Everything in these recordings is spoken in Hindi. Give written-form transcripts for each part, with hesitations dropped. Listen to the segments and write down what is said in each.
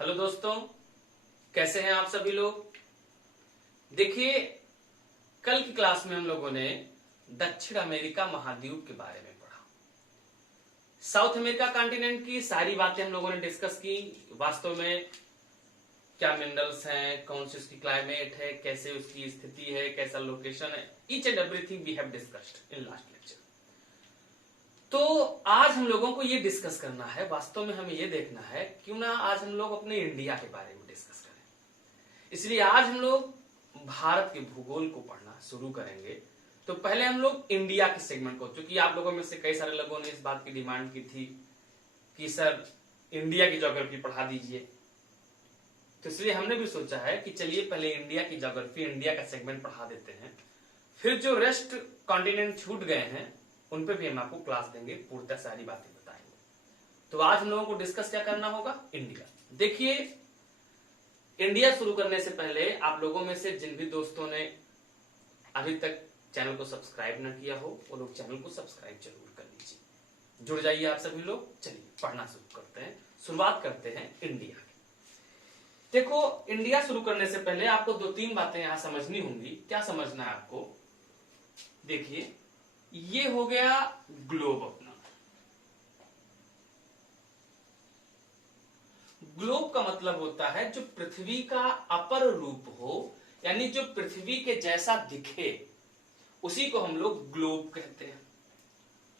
हेलो दोस्तों, कैसे हैं आप सभी लोग। देखिए, कल की क्लास में हम लोगों ने दक्षिण अमेरिका महाद्वीप के बारे में पढ़ा। साउथ अमेरिका कॉन्टिनेंट की सारी बातें हम लोगों ने डिस्कस की। वास्तव में क्या मिनरल्स हैं, कौन सी उसकी क्लाइमेट है, कैसे उसकी स्थिति है, कैसा लोकेशन है, each and everything we have discussed in last lecture. तो आज हम लोगों को ये डिस्कस करना है, वास्तव में हमें ये देखना है क्यों ना आज हम लोग अपने इंडिया के बारे में डिस्कस करें। इसलिए आज हम लोग भारत के भूगोल को पढ़ना शुरू करेंगे। तो पहले हम लोग इंडिया के सेगमेंट को, क्योंकि आप लोगों में से कई सारे लोगों ने इस बात की डिमांड की थी कि सर इंडिया की ज्योग्राफी पढ़ा दीजिए, तो इसलिए हमने भी सोचा है कि चलिए पहले इंडिया की ज्योग्राफी, इंडिया का सेगमेंट पढ़ा देते हैं, फिर जो रेस्ट कॉन्टिनेंट छूट गए हैं उन पे भी हम आपको क्लास देंगे, पूर्णतः सारी बातें बताएंगे। तो आज हम लोगों को डिस्कस क्या करना होगा, इंडिया। देखिए, इंडिया शुरू करने से पहले आप लोगों में से जिन भी दोस्तों ने अभी तक चैनल को सब्सक्राइब ना किया हो, वो लोग चैनल को सब्सक्राइब जरूर कर लीजिए। जुड़ जाइए आप सभी लोग। चलिए पढ़ना शुरू करते हैं, शुरुआत करते हैं इंडिया की। देखो, इंडिया शुरू करने से पहले आपको दो तीन बातें यहां समझनी होंगी। क्या समझना है आपको? देखिए, ये हो गया ग्लोब अपना। ग्लोब का मतलब होता है जो पृथ्वी का अपर रूप हो, यानी जो पृथ्वी के जैसा दिखे, उसी को हम लोग ग्लोब कहते हैं।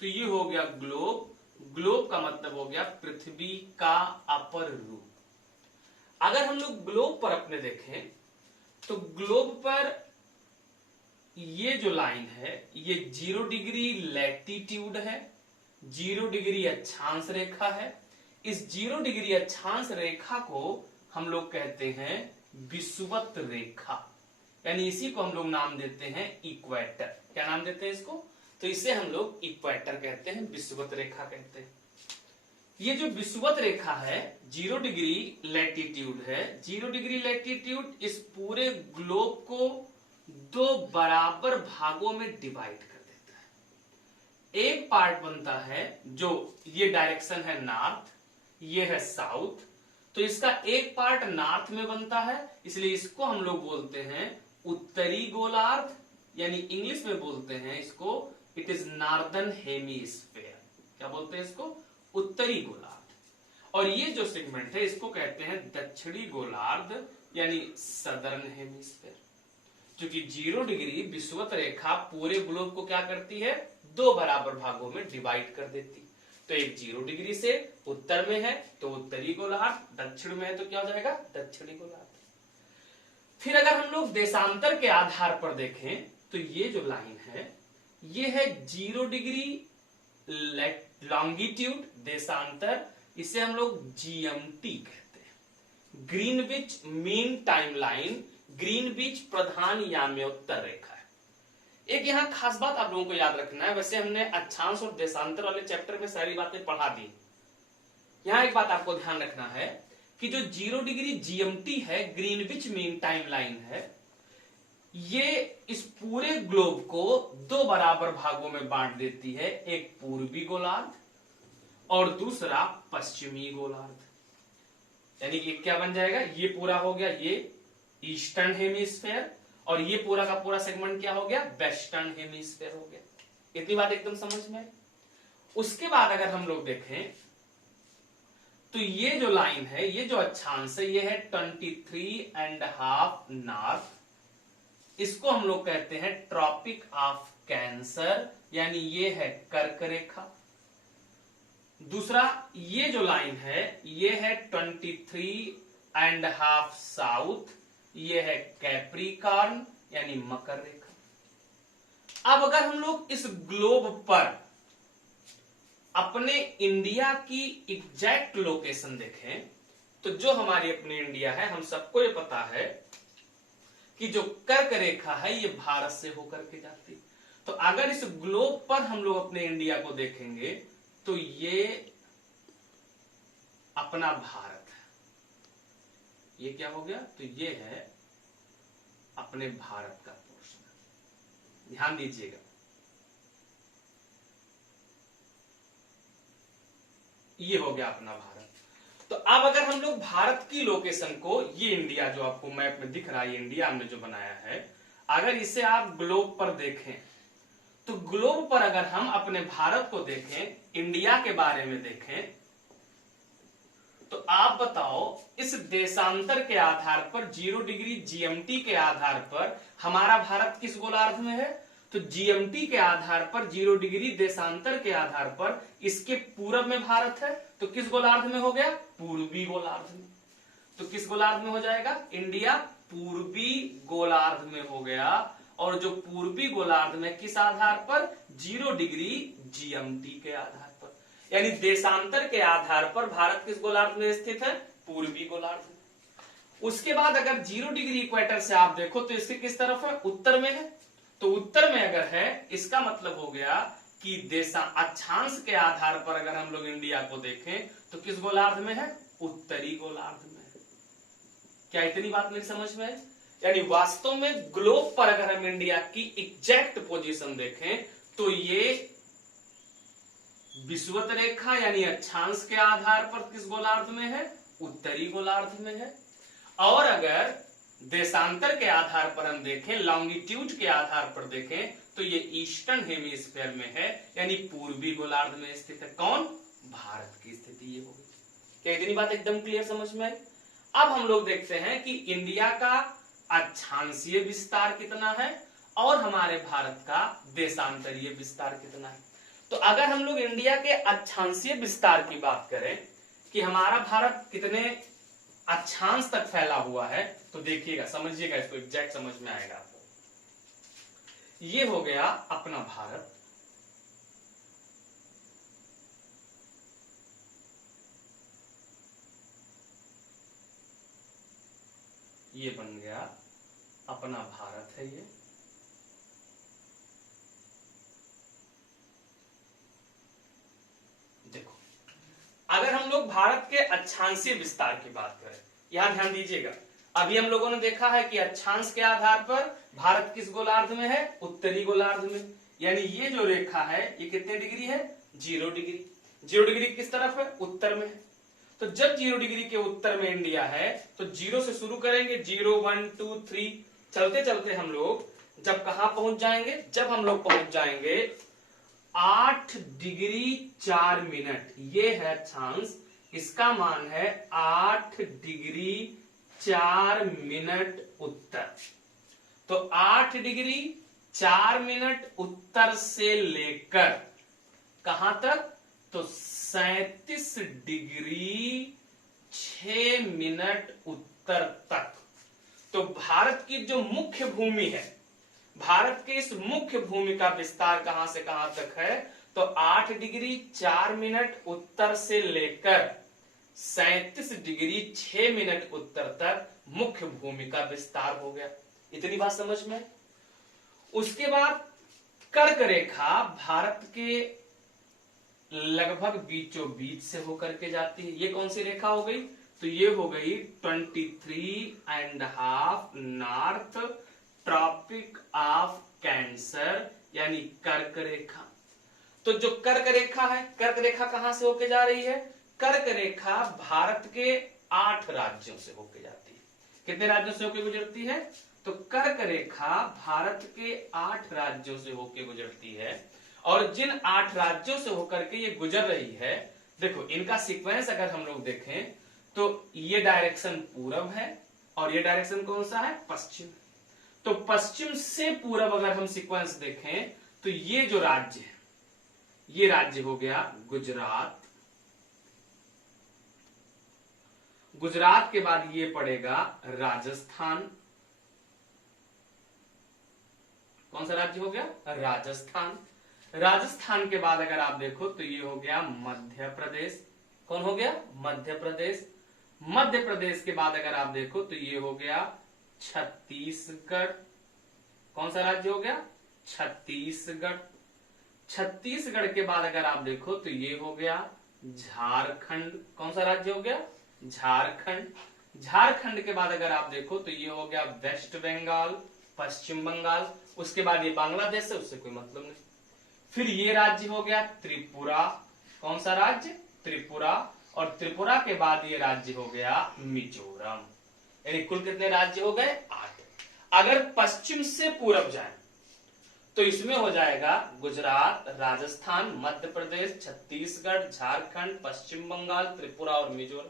तो ये हो गया ग्लोब। ग्लोब का मतलब हो गया पृथ्वी का अपर रूप। अगर हम लोग ग्लोब पर अपने देखें तो ग्लोब पर ये जो लाइन है ये 0 डिग्री लैटिट्यूड है, 0 डिग्री अक्षांश रेखा है। इस 0 डिग्री अक्षांश रेखा को हम लोग कहते हैं विषुवत रेखा, यानी इसी को हम लोग नाम देते हैं इक्वेटर। क्या नाम देते हैं इसको? तो इसे हम लोग इक्वेटर कहते हैं, विषुवत रेखा कहते हैं। ये जो विषुवत रेखा है 0 डिग्री लैटिट्यूड है, 0 डिग्री लैटिट्यूड इस पूरे ग्लोब को दो बराबर भागों में डिवाइड कर देता है। एक पार्ट बनता है जो ये डायरेक्शन है नॉर्थ, ये है साउथ, तो इसका एक पार्ट नॉर्थ में बनता है, इसलिए इसको हम लोग बोलते हैं उत्तरी गोलार्ध, यानी इंग्लिश में बोलते हैं इसको इट इज नॉर्दर्न हेमिस्फीयर। क्या बोलते हैं इसको? उत्तरी गोलार्ध। और ये जो सेगमेंट है इसको कहते हैं दक्षिणी गोलार्ध, यानी सदर्न हेमिस्फीयर। क्योंकि 0 डिग्री विषुवत रेखा पूरे ग्लोब को क्या करती है, दो बराबर भागों में डिवाइड कर देती। तो एक 0 डिग्री से उत्तर में है तो उत्तरी गोलार्ध, दक्षिण में है तो क्या हो जाएगा, दक्षिणी गोलार्ध। फिर अगर हम लोग देशांतर के आधार पर देखें तो ये जो लाइन है ये है 0 डिग्री लॉन्गिट्यूड देशांतर, इसे हम लोग जीएमटी कहते हैं, Greenwich mean time line, Greenwich प्रधान याम्योत्तर रेखा है। एक यहां खास बात आप लोगों को याद रखना है, वैसे हमने अक्षांश और देशांतर वाले चैप्टर में सारी बातें पढ़ा दी। यहां एक बात आपको ध्यान रखना है कि जो 0 डिग्री जीएमटी है, ग्रीनविच मीन टाइम लाइन है, ये इस पूरे ग्लोब को दो बराबर भागों में बांट देती है, एक पूर्वी गोलार्ध और दूसरा पश्चिमी गोलार्ध। यानी कि क्या बन जाएगा, ये पूरा हो गया ये ईस्टर्न हेमिस्फीयर, और ये पूरा का पूरा सेगमेंट क्या हो गया, वेस्टर्न हेमिस्फीयर हो गया। इतनी बात एकदम समझ में आई। उसके बाद अगर हम लोग देखें तो ये जो लाइन है, ये जो अक्षांश है, ये है 23.5 नॉर्थ, इसको हम लोग कहते हैं ट्रॉपिक ऑफ कैंसर, यानी ये है कर्क रेखा। दूसरा ये जो लाइन है ये है 23.5 साउथ, ये है कैप्रिकॉर्न, यानी मकर रेखा। अब अगर हम लोग इस ग्लोब पर अपने इंडिया की एग्जैक्ट लोकेशन देखें तो जो हमारी अपनी इंडिया है, हम सबको ये पता है कि जो कर्क रेखा है ये भारत से होकर के जाती। तो अगर इस ग्लोब पर हम लोग अपने इंडिया को देखेंगे तो ये अपना भारत है। ये क्या हो गया, तो ये है अपने भारत का पोर्शन। ध्यान दीजिएगा, ये हो गया अपना भारत। तो अब अगर हम लोग भारत की लोकेशन को, ये इंडिया जो आपको मैप में दिख रहा है, ये इंडिया हमने जो बनाया है, अगर इसे आप ग्लोब पर देखें तो ग्लोब पर अगर हम अपने भारत को देखें, इंडिया के बारे में देखें, तो आप बताओ इस देशांतर के आधार पर 0 डिग्री जीएमटी के आधार पर हमारा भारत किस गोलार्ध में है? तो जीएमटी के आधार पर 0 डिग्री देशांतर के आधार पर इसके पूरब में भारत है, तो किस गोलार्ध में हो गया? पूर्वी गोलार्ध में। तो किस गोलार्ध में हो जाएगा? इंडिया पूर्वी गोलार्ध में हो गया। और जो पूर्वी गोलार्ध में किस आधार पर? 0 डिग्री जीएमटी के आधार पर, यानी देशांतर के आधार पर भारत किस गोलार्ध में स्थित है? पूर्वी गोलार्ध में। उसके बाद अगर 0 डिग्री इक्वेटर से आप देखो तो इसके किस तरफ है? उत्तर में है। तो उत्तर में अगर है, इसका मतलब हो गया कि अक्षांश के आधार पर अगर हम लोग इंडिया को देखें तो किस गोलार्ध में है? उत्तरी गोलार्ध में है। क्या इतनी बात मेरी समझ में है? यानी वास्तव में ग्लोब पर अगर हम इंडिया की एग्जैक्ट पोजीशन देखें तो ये विषुवत रेखा यानी अक्षांश के आधार पर किस गोलार्ध में है? उत्तरी गोलार्ध में है। और अगर देशांतर के आधार पर हम देखें, लॉन्गिट्यूड के आधार पर देखें, तो ये ईस्टर्न हेमिस्फीयर में है, यानी पूर्वी गोलार्ध में स्थित है। कौन? भारत की स्थिति ये होगी। क्या इतनी बात एकदम क्लियर समझ में आई? अब हम लोग देखते हैं कि इंडिया का अक्षांशीय विस्तार कितना है और हमारे भारत का देशांतरीय विस्तार कितना है। तो अगर हम लोग इंडिया के अक्षांशीय विस्तार की बात करें कि हमारा भारत कितने अक्षांश तक फैला हुआ है, तो देखिएगा, समझिएगा, इसको एग्जैक्ट समझ में आएगा आपको। ये हो गया अपना भारत, ये बन गया अपना भारत है। ये देखो, अगर हम लोग भारत के अक्षांशीय विस्तार की बात करें, यहां ध्यान दीजिएगा, अभी हम लोगों ने देखा है कि अक्षांश के आधार पर भारत किस गोलार्ध में है? उत्तरी गोलार्ध में। यानी ये जो रेखा है ये कितने डिग्री है? 0 डिग्री। 0 डिग्री किस तरफ है? उत्तर में है। तो जब 0 डिग्री के उत्तर में इंडिया है तो 0 से शुरू करेंगे, 0 1 2 3, चलते चलते हम लोग जब कहां पहुंच जाएंगे? जब हम लोग पहुंच जाएंगे 8 डिग्री 4 मिनट, ये है अक्षांश, इसका मान है 8 डिग्री 4 मिनट उत्तर। तो 8 डिग्री 4 मिनट उत्तर से लेकर कहां तक? तो 37 डिग्री 6 मिनट उत्तर तक। तो भारत की जो मुख्य भूमि है, भारत के इस मुख्य भूमि का विस्तार कहां से कहां तक है? तो 8 डिग्री 4 मिनट उत्तर से लेकर 37 डिग्री 6 मिनट उत्तर तक मुख्य भूमि का विस्तार हो गया। इतनी बात समझ में? उसके बाद कर्क रेखा भारत के लगभग बीचों बीच से होकर के जाती है। ये कौन सी रेखा हो गई? तो ये हो गई 23.5 नॉर्थ ट्रॉपिक ऑफ कैंसर, यानी कर्क रेखा। तो जो कर्क रेखा है, कर्क रेखा कहां से होके जा रही है? कर्क रेखा भारत के 8 राज्यों से होके जाती है। कितने राज्यों से होके गुजरती है? तो कर्क रेखा भारत के 8 राज्यों से होके गुजरती है। और जिन 8 राज्यों से होकर के ये गुजर रही है, देखो इनका सीक्वेंस अगर हम लोग देखें तो ये डायरेक्शन पूरब है और ये डायरेक्शन कौन सा है? पश्चिम। तो पश्चिम से पूरब अगर हम सीक्वेंस देखें तो ये जो राज्य है, ये राज्य हो गया गुजरात। गुजरात के बाद ये पड़ेगा राजस्थान। कौन सा राज्य हो गया? राजस्थान। राजस्थान के बाद अगर आप देखो तो ये हो गया मध्य प्रदेश। कौन हो गया? मध्य प्रदेश। मध्य प्रदेश के बाद अगर आप देखो तो ये हो गया छत्तीसगढ़। कौन सा राज्य हो गया? छत्तीसगढ़। छत्तीसगढ़ के बाद अगर आप देखो तो ये हो गया झारखंड। कौन सा राज्य हो गया? झारखंड। झारखंड के बाद अगर आप देखो तो ये हो गया वेस्ट बंगाल, पश्चिम बंगाल। उसके बाद ये बांग्लादेश है, उससे कोई मतलब नहीं। फिर ये राज्य हो गया त्रिपुरा। कौन सा राज्य? त्रिपुरा। और त्रिपुरा के बाद ये राज्य हो गया मिजोरम। यानी कुल कितने राज्य हो गए? 8। अगर पश्चिम से पूरब जाए तो इसमें हो जाएगा गुजरात, राजस्थान, मध्य प्रदेश, छत्तीसगढ़, झारखंड, पश्चिम बंगाल, त्रिपुरा और मिजोरम।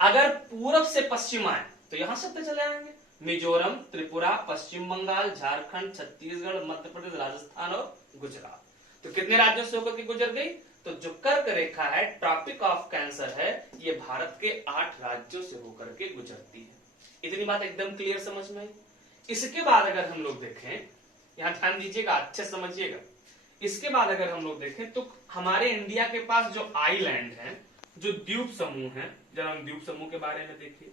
अगर पूरब से पश्चिम आए तो यहां से चले आएंगे मिजोरम, त्रिपुरा, पश्चिम बंगाल, झारखंड, छत्तीसगढ़, मध्य प्रदेश, राजस्थान और गुजरात। तो कितने राज्यों से होकर के गुजर गई? तो जो कर्क रेखा है, ट्रॉपिक ऑफ कैंसर है, ये भारत के 8 राज्यों से होकर के गुजरती है। इतनी बात एकदम क्लियर समझ में आई। इसके बाद अगर हम लोग देखें, यहां ध्यान दीजिएगा, अच्छे समझिएगा। इसके बाद अगर हम लोग देखें तो हमारे इंडिया के पास जो आइलैंड है, जो द्वीप समूह है, जरा हम द्वीप समूह के बारे में देखिए।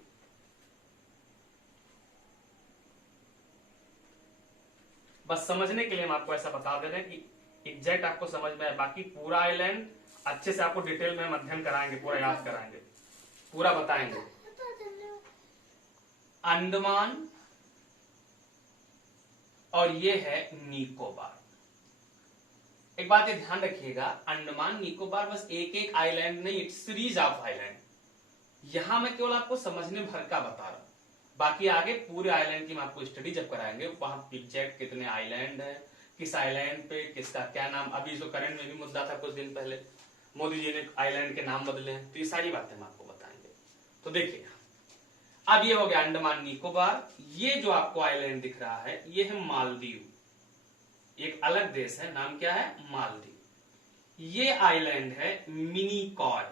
बस समझने के लिए हम आपको ऐसा बता दे रहे हैं कि एग्जैक्ट आपको समझ में आए। बाकी पूरा आइलैंड अच्छे से आपको डिटेल में हम अध्ययन कराएंगे, पूरा याद कराएंगे, पूरा बताएंगे। अंडमान और ये है निकोबार। एक बात ये ध्यान रखिएगा, अंडमान निकोबार बस एक एक आइलैंड नहीं, एक सीरीज ऑफ आइलैंड। यहां मैं केवल आपको समझने भर का बता रहा हूं, बाकी आगे पूरे आइलैंड की हम आपको स्टडी जब कराएंगे, वहां एग्जैक्ट कितने आइलैंड है, किस आइलैंड पे किसका क्या नाम। अभी जो करंट में भी मुद्दा था कुछ दिन पहले, मोदी जी ने आइलैंड के नाम बदले हैं, तो ये सारी बातें हम आपको बताएंगे। तो देखिए, अब ये हो गया अंडमान निकोबार। ये जो आपको आइलैंड दिख रहा है, ये है मालदीव, एक अलग देश है, नाम क्या है? मालदीव। ये आइलैंड है मिनिकॉय।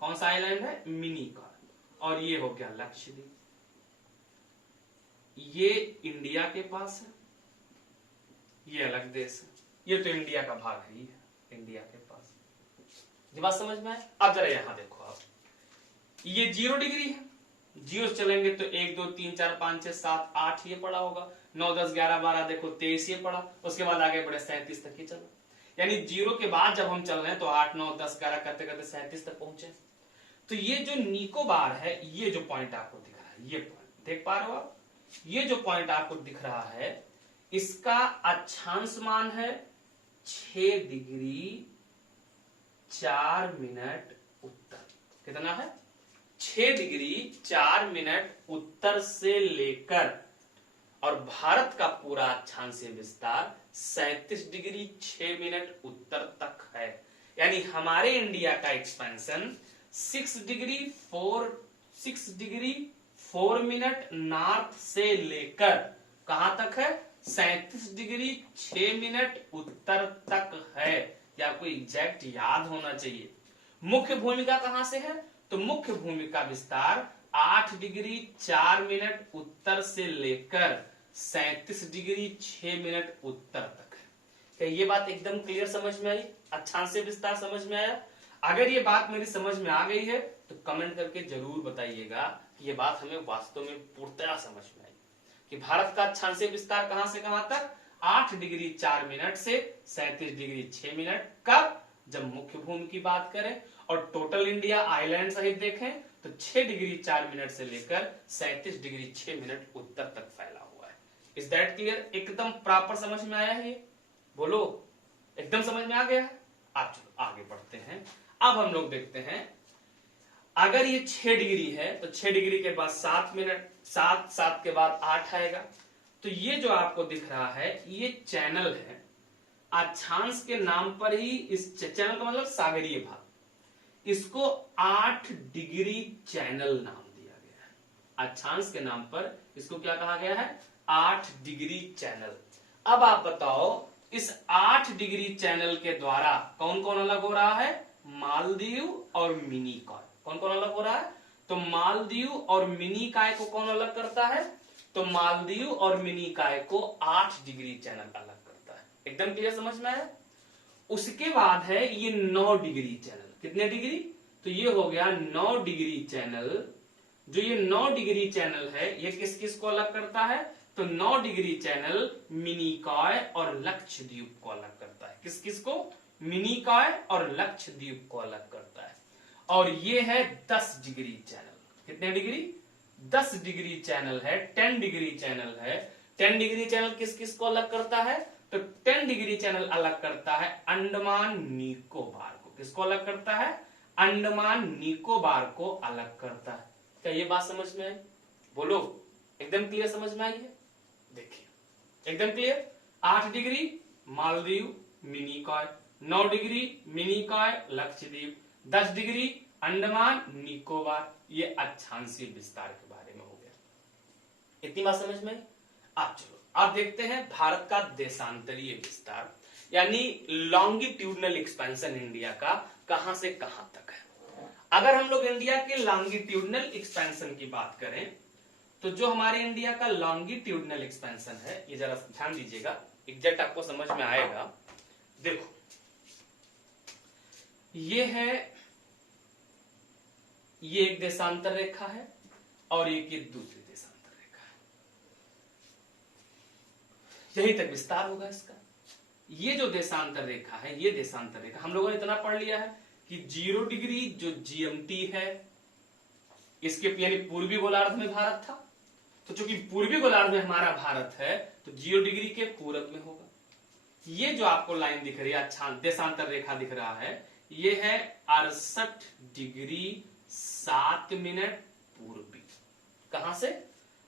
कौन सा आइलैंड है? मिनिकॉय। और ये हो गया लक्षद्वीप। ये इंडिया के पास है, ये अलग देश है, ये तो इंडिया का भाग ही है, इंडिया के पास। ये बात समझ में आए? अब जरा यहां देखो आप, ये 0 डिग्री है, जीरो चलेंगे तो 1 2 3 4 5 6 7 8 ये पड़ा होगा, 9 10 11 12 देखो 23 ये पड़ा, उसके बाद आगे बढ़े 37 तक ही चला। यानी 0 के बाद जब हम चल रहे हैं तो 8 9 10 11 करते करते 37 तक पहुंचे। तो ये जो निकोबार है, ये जो पॉइंट आपको दिख रहा है, ये पॉइंट देख पा रहे हो आप, ये जो पॉइंट आपको दिख रहा है, इसका अक्षांश मान है 6 डिग्री 4 मिनट उत्तर। कितना है? 6 डिग्री 4 मिनट उत्तर से लेकर, और भारत का पूरा अक्षांशीय विस्तार 37 डिग्री 6 मिनट उत्तर तक है। यानी हमारे इंडिया का एक्सपेंशन 6 डिग्री 4 मिनट नॉर्थ से लेकर कहां तक है? 37 डिग्री 6 मिनट उत्तर तक है। या आपको एग्जैक्ट याद होना चाहिए। मुख्य भूमिका कहां से है? तो मुख्य भूमिका विस्तार 8 डिग्री 4 मिनट उत्तर से लेकर 37 डिग्री 6 मिनट उत्तर तक है। क्या ये बात एकदम क्लियर समझ में आई? अक्षांशीय विस्तार समझ में आया? अगर ये बात मेरी समझ में आ गई है तो कमेंट करके जरूर बताइएगा कि ये बात हमें वास्तव में पूर्णतया समझ में आई कि भारत का अक्षांशीय विस्तार कहां से कहां तक? 8 डिग्री 4 मिनट से 37 डिग्री 6 मिनट। कब? जब मुख्य भूमि की बात करें। और टोटल इंडिया आइलैंड सहित देखें तो 6 डिग्री 4 मिनट से लेकर 37 डिग्री 6 मिनट उत्तर तक फैला हुआ है। Is that clear? एकदम प्रॉपर समझ में आया है ये? बोलो, एकदम समझ में आ गया है? आप चलो आगे बढ़ते हैं। अब हम लोग देखते हैं, अगर ये 6 डिग्री है तो 6 डिग्री के बाद 7 मिनट, 7 के बाद 8 आएगा। तो ये जो आपको दिख रहा है, ये चैनल है। अक्षांश के नाम पर ही इस चैनल का मतलब सागरीय भाग, इसको 8 डिग्री चैनल नाम दिया गया है। अक्षांश के नाम पर इसको क्या कहा गया है? 8 डिग्री चैनल। अब आप बताओ, इस 8 डिग्री चैनल के द्वारा कौन कौन अलग हो रहा है? मालदीव और मिनिकॉय। कौन कौन अलग हो रहा है? तो मालदीव और मिनिकॉय को कौन अलग करता है? तो मालदीव और मिनिकॉय को 8 डिग्री चैनल अलग करता है। एकदम क्लियर समझ में आया? उसके बाद है ये 9 डिग्री चैनल। कितने डिग्री? तो ये हो गया 9 डिग्री चैनल। जो ये 9 डिग्री चैनल है, ये किस किस को अलग करता है? तो 9 डिग्री चैनल मिनिकॉय और लक्षद्वीप को अलग करता है। किस किस को? मिनिकॉय और लक्षद्वीप को अलग करता है। और ये है 10 डिग्री चैनल। कितने डिग्री? 10 डिग्री चैनल है, 10 डिग्री चैनल है। 10 डिग्री चैनल किस किस को अलग करता है? तो 10 डिग्री चैनल अलग करता है अंडमान निकोबार को। किसको अलग करता है? अंडमान निकोबार को अलग करता है। क्या ये बात समझ में आई? बोलो, एकदम क्लियर समझ में आई है? देखिए एकदम clear. 8 degree Maldives Minicoy, 9 degree Minicoy Lakshadweep, 10 degree Andaman Nicobar, ये अक्षांशीय विस्तार के बारे में हो गया। इतनी बात समझ में? अब चलो अब देखते हैं भारत का देशांतरीय विस्तार यानी लॉन्गिट्यूडनल एक्सपेंशन इंडिया का कहां से कहां तक है। अगर हम लोग इंडिया के लॉन्गिट्यूडनल एक्सपेंशन की बात करें तो जो हमारे इंडिया का लॉन्गिट्यूडनल एक्सपेंशन है, ये जरा ध्यान दीजिएगा, एग्जैक्ट आपको समझ में आएगा। देखो ये है, ये एक देशांतर रेखा है और एक दूसरी देशांतर रेखा है, यहीं तक विस्तार होगा इसका। ये जो देशांतर रेखा है, ये देशांतर रेखा हम लोगों ने इतना पढ़ लिया है कि 0 डिग्री जो जीएमटी है, इसके यानी पूर्वी गोलार्ध में भारत था, तो चूंकि पूर्वी गोलार्ध में हमारा भारत है तो 0 डिग्री के पूरब में होगा। ये जो आपको लाइन दिख रही है, अच्छा देशांतर रेखा दिख रहा है, ये है 68 डिग्री 7 मिनट पूर्वी। कहां से?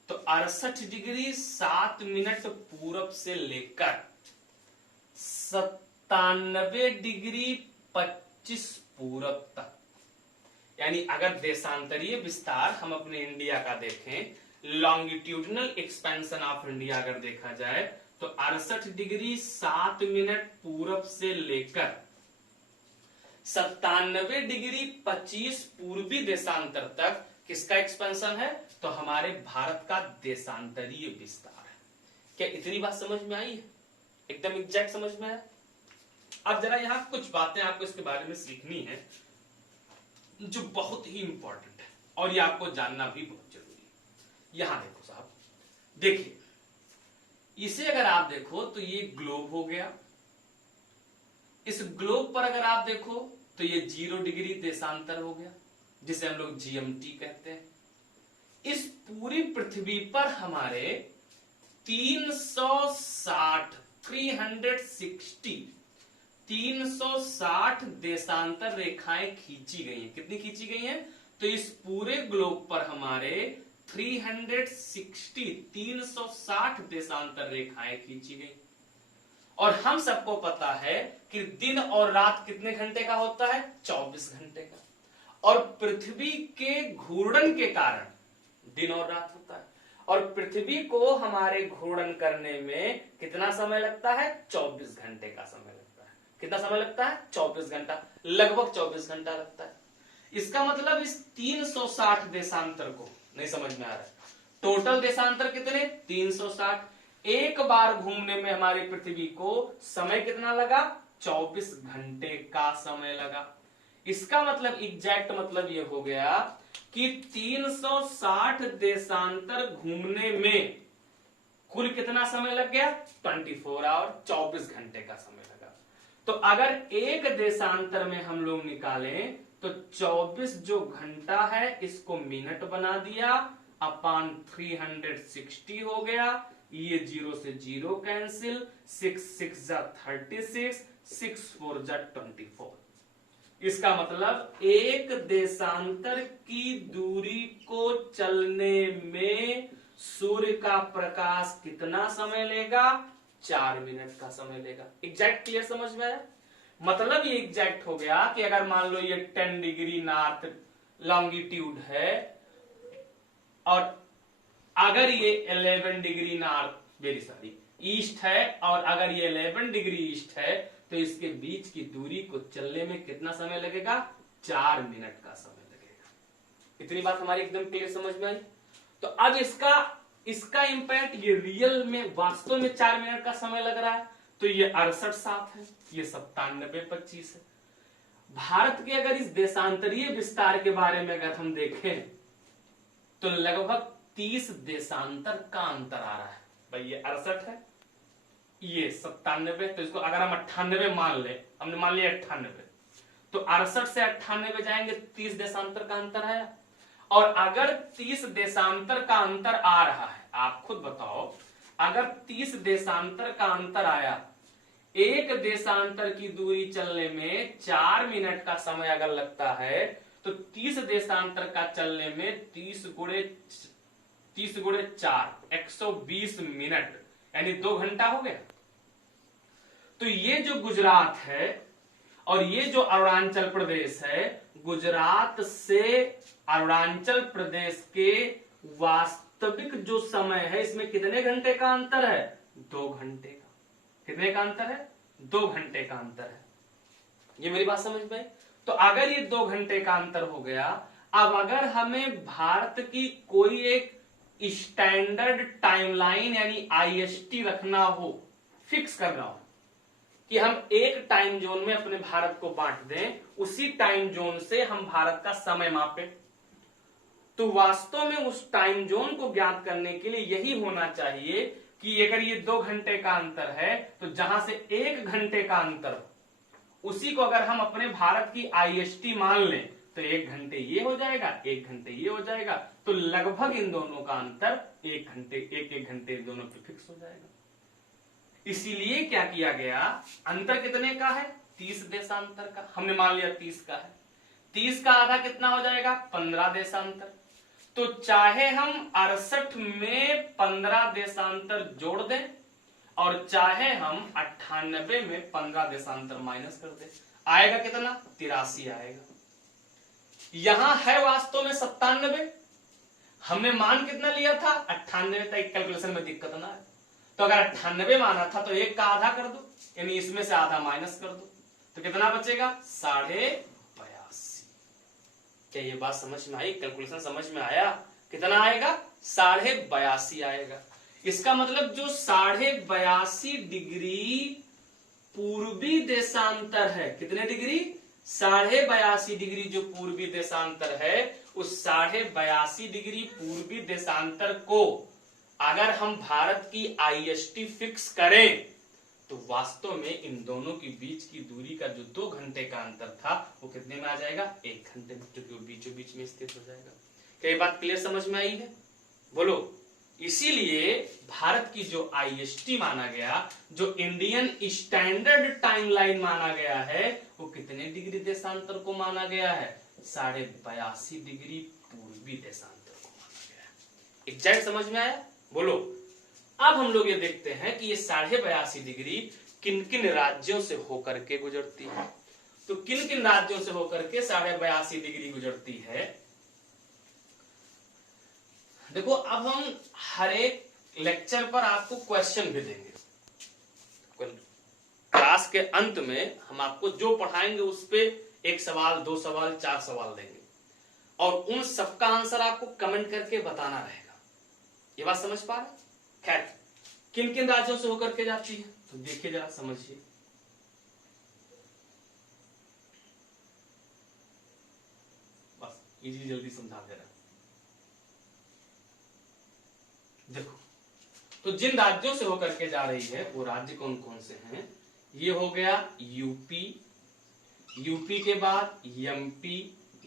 तो 68 डिग्री 7 मिनट पूरब से लेकर 97 डिग्री 25 पूरब तक। यानी अगर देशांतरीय विस्तार हम अपने इंडिया का देखें, लॉन्गिट्यूडनल एक्सपेंशन ऑफ इंडिया अगर देखा जाए तो 68 डिग्री 7 मिनट पूरब से लेकर 97 डिग्री 25 पूर्वी देशांतर तक किसका एक्सपेंशन है? तो हमारे भारत का देशांतरीय विस्तार है। क्या इतनी बात समझ में आई है? एकदम एग्जैक्ट समझ में आया? अब जरा यहां कुछ बातें आपको इसके बारे में सीखनी है जो बहुत ही इंपॉर्टेंट है और ये आपको जानना भी बहुत जरूरी है। यहां देखो साहब, देखिए इसे अगर आप देखो तो ये ग्लोब हो गया। इस ग्लोब पर अगर आप देखो तो ये 0 डिग्री देशांतर हो गया, जिसे हम लोग जीएमटी कहते हैं। इस पूरी पृथ्वी पर हमारे 360 देशांतर रेखाएं खींची गई हैं। कितनी खींची गई हैं? तो इस पूरे ग्लोब पर हमारे 360 देशांतर रेखाएं खींची गई। और हम सबको पता है कि दिन और रात कितने घंटे का होता है? 24 घंटे का। और पृथ्वी के घूर्णन के कारण दिन और रात होता है। और पृथ्वी को हमारे घूर्णन करने में कितना समय लगता है? 24 घंटे का समय लगता है। कितना समय लगता है? 24 घंटा, लगभग 24 घंटा लगता है। इसका मतलब इस 360 देशांतर को नहीं समझ में आ रहा है। टोटल देशांतर कितने? 360। एक बार घूमने में हमारी पृथ्वी को समय कितना लगा? 24 घंटे का समय लगा। इसका मतलब एग्जैक्ट मतलब ये हो गया कि 360 देशांतर घूमने में कुल कितना समय लग गया? 24 आवर, 24 घंटे का समय लगा। तो अगर एक देशांतर में हम लोग निकालें तो 24 जो घंटा है इसको मिनट बना दिया, अपान 360 हो गया। ये 0 से 0 कैंसिल, 6 6 जा 36, 6 4 जा 24। इसका मतलब एक देशांतर की दूरी को चलने में सूर्य का प्रकाश कितना समय लेगा? 4 मिनट का समय लेगा। एग्जैक्ट क्लियर समझ में आया? मतलब ये एग्जैक्ट हो गया कि अगर मान लो ये 10 डिग्री नॉर्थ लॉन्गिट्यूड है और अगर ये 11 डिग्री नॉर्थ ईस्ट है और अगर ये 11 डिग्री ईस्ट है तो इसके बीच की दूरी को चलने में कितना समय लगेगा? 4 मिनट का समय लगेगा। इतनी बात हमारी एकदम क्लियर समझ में आई? तो अब इसका इंपैक्ट ये रियल में वास्तव में 4 मिनट का समय लग रहा है, तो ये 68/7 है, ये 97/25 है। भारत के अगर इस देशांतरीय विस्तार के बारे में अगर हम देखें तो लगभग 30 देशांतर का अंतर आ रहा है। भाई ये 68 है, ये 97, तो इसको अगर हम 98 मान ले, हमने मान लिया 98, तो 68 से 98 जाएंगे, 30 देशांतर का अंतर है। और अगर 30 देशांतर का अंतर आ रहा है, आप खुद बताओ, अगर 30 देशांतर का अंतर आया एक देशांतर की दूरी चलने में 4 मिनट का समय अगर लगता है तो 30 देशांतर का चलने में 30 गुणे 4 120 मिनट यानी 2 घंटा हो गया। तो ये जो गुजरात है और ये जो अरुणाचल प्रदेश है, गुजरात से अरुणाचल प्रदेश के वास्तविक जो समय है इसमें कितने घंटे का अंतर है? 2 घंटे का। कितने का अंतर है? 2 घंटे का अंतर है। ये मेरी बात समझ में आई? तो अगर ये 2 घंटे का अंतर हो गया, अब अगर हमें भारत की कोई एक स्टैंडर्ड टाइमलाइन यानी आईएसटी रखना हो, फिक्स करना हो कि हम एक टाइम जोन में अपने भारत को बांट दें, उसी टाइम जोन से हम भारत का समय मापें, तो वास्तव में उस टाइम जोन को ज्ञात करने के लिए यही होना चाहिए कि अगर ये 2 घंटे का अंतर है तो जहां से 1 घंटे का अंतर हो उसी को अगर हम अपने भारत की आईएसटी मान लें तो 1 घंटे ये हो जाएगा, 1 घंटे ये हो जाएगा, तो लगभग इन दोनों का अंतर 1 घंटे, एक घंटे दोनों पे फिक्स हो जाएगा। इसीलिए क्या किया गया, अंतर कितने का है? 30 देशांतर का। हमने मान लिया 30 का है। 30 का आधा कितना हो जाएगा? 15 देशांतर। तो चाहे हम 68 में 15 देशांतर जोड़ दें और चाहे हम 98 में 15 देशांतर माइनस कर दें, आएगा कितना? 83 आएगा। यहां है वास्तव में 97, हमने मान कितना लिया था? 98 तक। कैलकुलेशन में दिक्कत ना है तो अगर 98 माना था तो 1 का आधा कर दो, यानी इसमें से आधा माइनस कर दो, तो कितना बचेगा? 82.5। क्या ये बात समझ में आई? कैलकुलेशन समझ में आया? कितना आएगा? 82.5 आएगा। इसका मतलब जो 82.5 डिग्री पूर्वी देशांतर है, कितने डिग्री? 82.5 डिग्री जो पूर्वी देशांतर है, उस 82.5 डिग्री पूर्वी देशांतर को अगर हम भारत की आईएसटी फिक्स करें तो वास्तव में इन दोनों के बीच की दूरी का जो 2 घंटे का अंतर था वो कितने में आ जाएगा? 1 घंटे में, क्योंकि वो बीचों बीच में स्थित हो जाएगा। क्या ये बात क्लियर समझ में आई है? बोलो। इसीलिए भारत की जो आईएसटी माना गया, जो इंडियन स्टैंडर्ड टाइमलाइन माना गया है, वो कितने डिग्री देशांतर को माना गया है? 82.5 डिग्री पूर्वी देशांतर को माना गया है। एग्जैक्ट समझ में आया? बोलो। अब हम लोग ये देखते हैं कि ये 82.5 डिग्री किन किन राज्यों से होकर के गुजरती है। तो किन किन राज्यों से होकर के 82.5 डिग्री गुजरती है? देखो, अब हम हर एक लेक्चर पर आपको क्वेश्चन भी देंगे। क्लास के अंत में हम आपको जो पढ़ाएंगे उस पे 1 सवाल, 2 सवाल, 4 सवाल देंगे और उन सबका आंसर आपको कमेंट करके बताना रहेगा। ये बात समझ पा रहे? खैर, किन किन राज्यों से होकर के जाती है तो देखिए, जरा समझिए। बस इजी जल्दी समझा दे रहा। देखो, तो जिन राज्यों से होकर के जा रही है वो राज्य कौन कौन से हैं? ये हो गया यूपी, यूपी के बाद एमपी,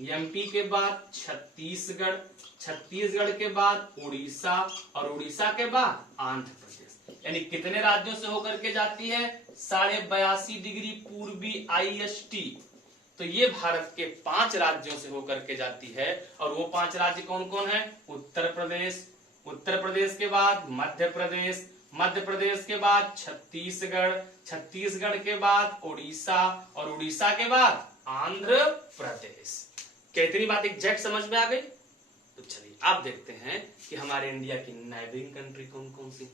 एमपी के बाद छत्तीसगढ़, छत्तीसगढ़ के बाद उड़ीसा और उड़ीसा के बाद आंध्र प्रदेश। यानी कितने राज्यों से होकर के जाती है? 82.5 डिग्री पूर्वी आईएसटी। तो ये भारत के 5 राज्यों से होकर के जाती है और वो 5 राज्य कौन कौन है? उत्तर प्रदेश, उत्तर प्रदेश के बाद मध्य प्रदेश, मध्य प्रदेश के बाद छत्तीसगढ़, छत्तीसगढ़ के बाद उड़ीसा और उड़ीसा के बाद आंध्र प्रदेश। क्या इतनी बात एग्जैक्ट समझ में आ गई? तो चलिए आप देखते हैं कि हमारे इंडिया की नेबरिंग कंट्री कौन कौन सी।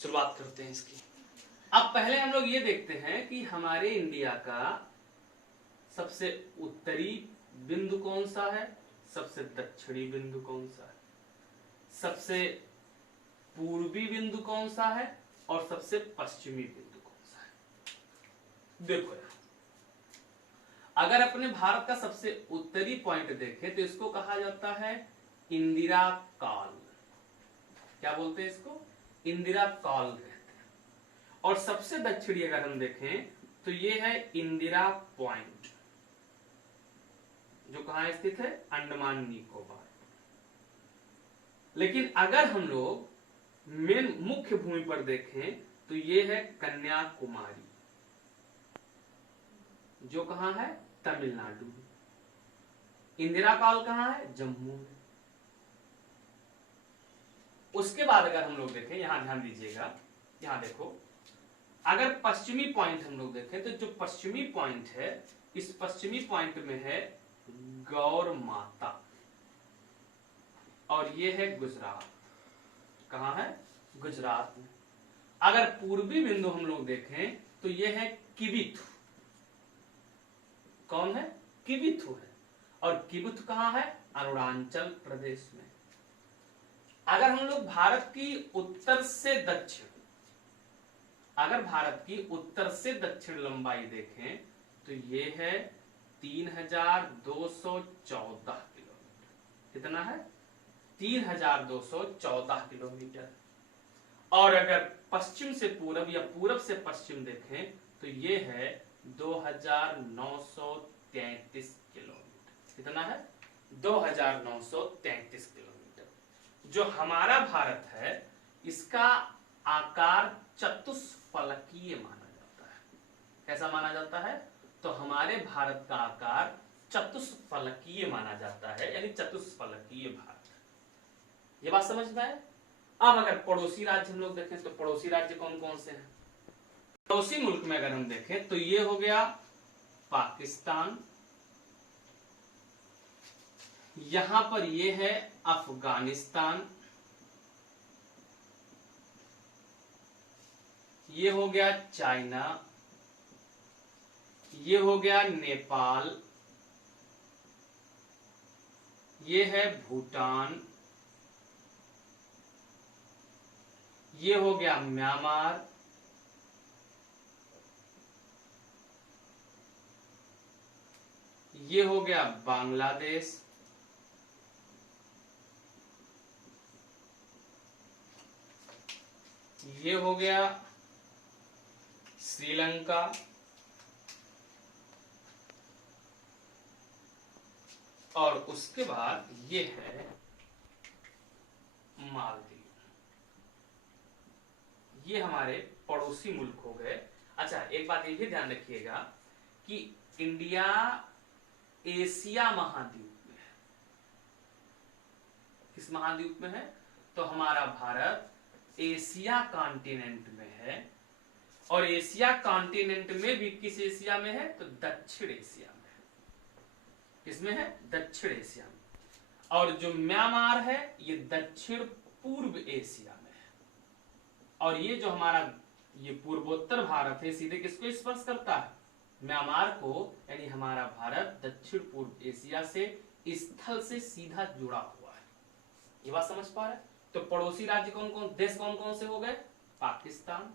शुरुआत करते हैं इसकी। अब पहले हम लोग ये देखते हैं कि हमारे इंडिया का सबसे उत्तरी बिंदु कौन सा है, सबसे दक्षिणी बिंदु कौन सा है, सबसे पूर्वी बिंदु कौन सा है और सबसे पश्चिमी बिंदु कौन सा है। देखो यार, अगर अपने भारत का सबसे उत्तरी पॉइंट देखें तो इसको कहा जाता है इंदिरा काल। क्या बोलते हैं इसको? इंदिरा काल कहते हैं। और सबसे दक्षिणी अगर हम देखें तो ये है इंदिरा पॉइंट, जो कहां स्थित है? अंडमान निकोबार। लेकिन अगर हम लोग मेन मुख्य भूमि पर देखें तो ये है कन्याकुमारी। जो कहां है? तमिलनाडु में। इंदिरा कॉल कहां है? जम्मू में। उसके बाद अगर हम लोग देखें, यहां ध्यान दीजिएगा, यहां देखो, अगर पश्चिमी पॉइंट हम लोग देखें तो जो पश्चिमी पॉइंट है, इस पश्चिमी पॉइंट में है गौर माता, और ये है गुजरात। कहां है? गुजरात में। अगर पूर्वी बिंदु हम लोग देखें तो ये है किबिथु। कौन है? किबिथु है। और किबिथु कहां है? अरुणाचल प्रदेश में। अगर हम लोग भारत की उत्तर से दक्षिण, अगर भारत की उत्तर से दक्षिण लंबाई देखें तो ये है 3214 किलोमीटर। कितना है? 3214 किलोमीटर। और अगर पश्चिम से पूरब या पूरब से पश्चिम देखें तो ये है 2933 किलोमीटर। कितना है? 2933 किलोमीटर। जो हमारा भारत है इसका आकार चतुष्फलकीय माना जाता है। कैसा माना जाता है? तो हमारे भारत का आकार चतुष्फलकीय माना जाता है, यानी चतुष्फलकीय भारत। ये बात समझ में आए? अब अगर पड़ोसी राज्य हम लोग देखें तो पड़ोसी राज्य कौन कौन से हैं? पड़ोसी मुल्क में अगर हम देखें तो ये हो गया पाकिस्तान, यहां पर ये है अफगानिस्तान, ये हो गया चाइना, ये हो गया नेपाल, ये है भूटान, ये हो गया म्यांमार, ये हो गया बांग्लादेश, ये हो गया श्रीलंका, और उसके बाद ये है मालदीव। ये हमारे पड़ोसी मुल्क हो गए। अच्छा, एक बात ये भी ध्यान रखिएगा कि इंडिया एशिया महाद्वीप में है। किस महाद्वीप में है? तो हमारा भारत एशिया कॉन्टिनेंट में है, और एशिया कॉन्टिनेंट में भी किस एशिया में है? तो दक्षिण एशिया में है। किसमें है? दक्षिण एशिया में। और जो म्यांमार है ये दक्षिण पूर्व एशिया में है। और ये जो हमारा ये पूर्वोत्तर भारत है सीधे किसको स्पर्श करता है? म्यांमार को। यानी हमारा भारत दक्षिण पूर्व एशिया से स्थल से सीधा जुड़ा हुआ है। ये बात समझ पा रहे? तो पड़ोसी राज्य कौन कौन, देश कौन कौन से हो गए? पाकिस्तान,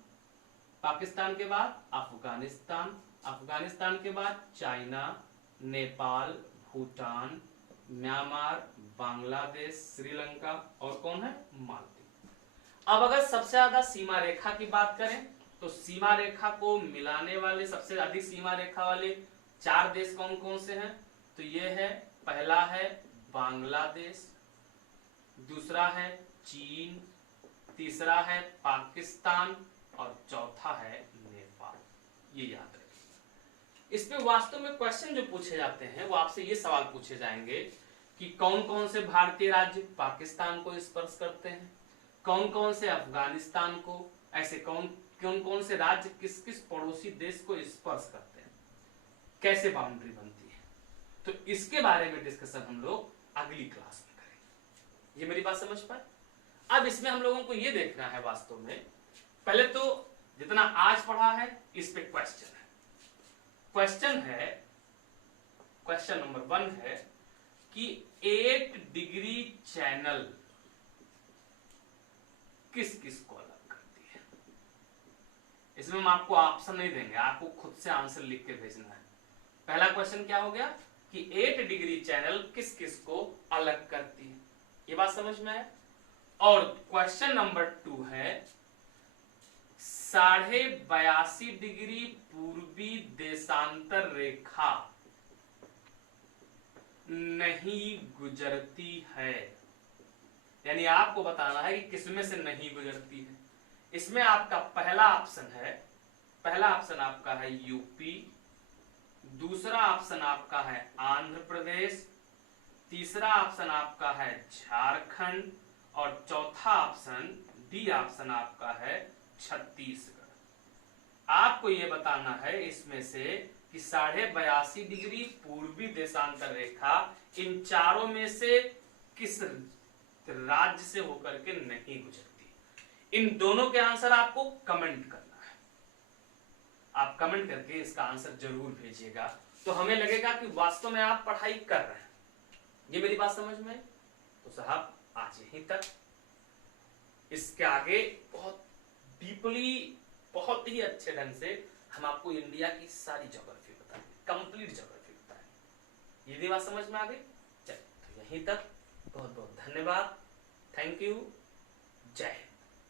पाकिस्तान के बाद अफगानिस्तान, अफगानिस्तान के बाद चाइना, नेपाल, भूटान, म्यांमार, बांग्लादेश, श्रीलंका, और कौन है? मालदीव। अब अगर सबसे ज्यादा सीमा रेखा की बात करें तो सीमा रेखा को मिलाने वाले सबसे अधिक सीमा रेखा वाले 4 देश कौन कौन से हैं? तो ये है, पहला है बांग्लादेश, दूसरा है चीन, तीसरा है पाकिस्तान, और चौथा है नेपाल। ये याद रखिए। इसमें वास्तव में क्वेश्चन जो पूछे जाते हैं वो आपसे ये सवाल पूछे जाएंगे कि कौन कौन से भारतीय राज्य पाकिस्तान को स्पर्श करते हैं, कौन कौन से अफगानिस्तान को, ऐसे कौन कौन से राज्य किस किस पड़ोसी देश को स्पर्श करते हैं, कैसे बाउंड्री बनती है। तो इसके बारे में डिस्कशन हम लोग अगली क्लास में करेंगे। ये मेरी बात समझ पाए? अब इसमें हम लोगों को ये देखना है वास्तव में, पहले तो जितना आज पढ़ा है इस पे क्वेश्चन है। क्वेश्चन है, क्वेश्चन नंबर 1 है कि 8 डिग्री चैनल किस किस को अलग करती है। इसमें हम आपको ऑप्शन नहीं देंगे, आपको खुद से आंसर लिख के भेजना है। पहला क्वेश्चन क्या हो गया कि 8 डिग्री चैनल किस किस को अलग करती है। ये बात समझ में है? और क्वेश्चन नंबर 2 है 82.5 डिग्री पूर्वी देशांतर रेखा नहीं गुजरती है। यानी आपको बताना है कि किसमें से नहीं गुजरती है। इसमें आपका पहला ऑप्शन है, पहला ऑप्शन आपका है यूपी, दूसरा ऑप्शन आपका है आंध्र प्रदेश, तीसरा ऑप्शन आपका है झारखंड और चौथा ऑप्शन डी ऑप्शन आपका है छत्तीसगढ़। आपको यह बताना है इसमें से कि 82.5 डिग्री पूर्वी देशांतर रेखा इन चारों में से किस राज्य से होकर के नहीं गुजरती। इन दोनों के आंसर आपको कमेंट करना है। आप कमेंट करके इसका आंसर जरूर भेजिएगा, तो हमें लगेगा कि वास्तव में आप पढ़ाई कर रहे हैं। ये मेरी बात समझ में? तो साहब आज यहीं तक। इसके आगे बहुत डीपली, बहुत ही अच्छे ढंग से हम आपको इंडिया की सारी ज्योग्राफी बताएंगे, कंप्लीट ज्योग्राफी बताएंगे। ये भी बात समझ में आ गई? चलिए तो यहीं तक। बहुत बहुत धन्यवाद। Thank you. जय हिंद।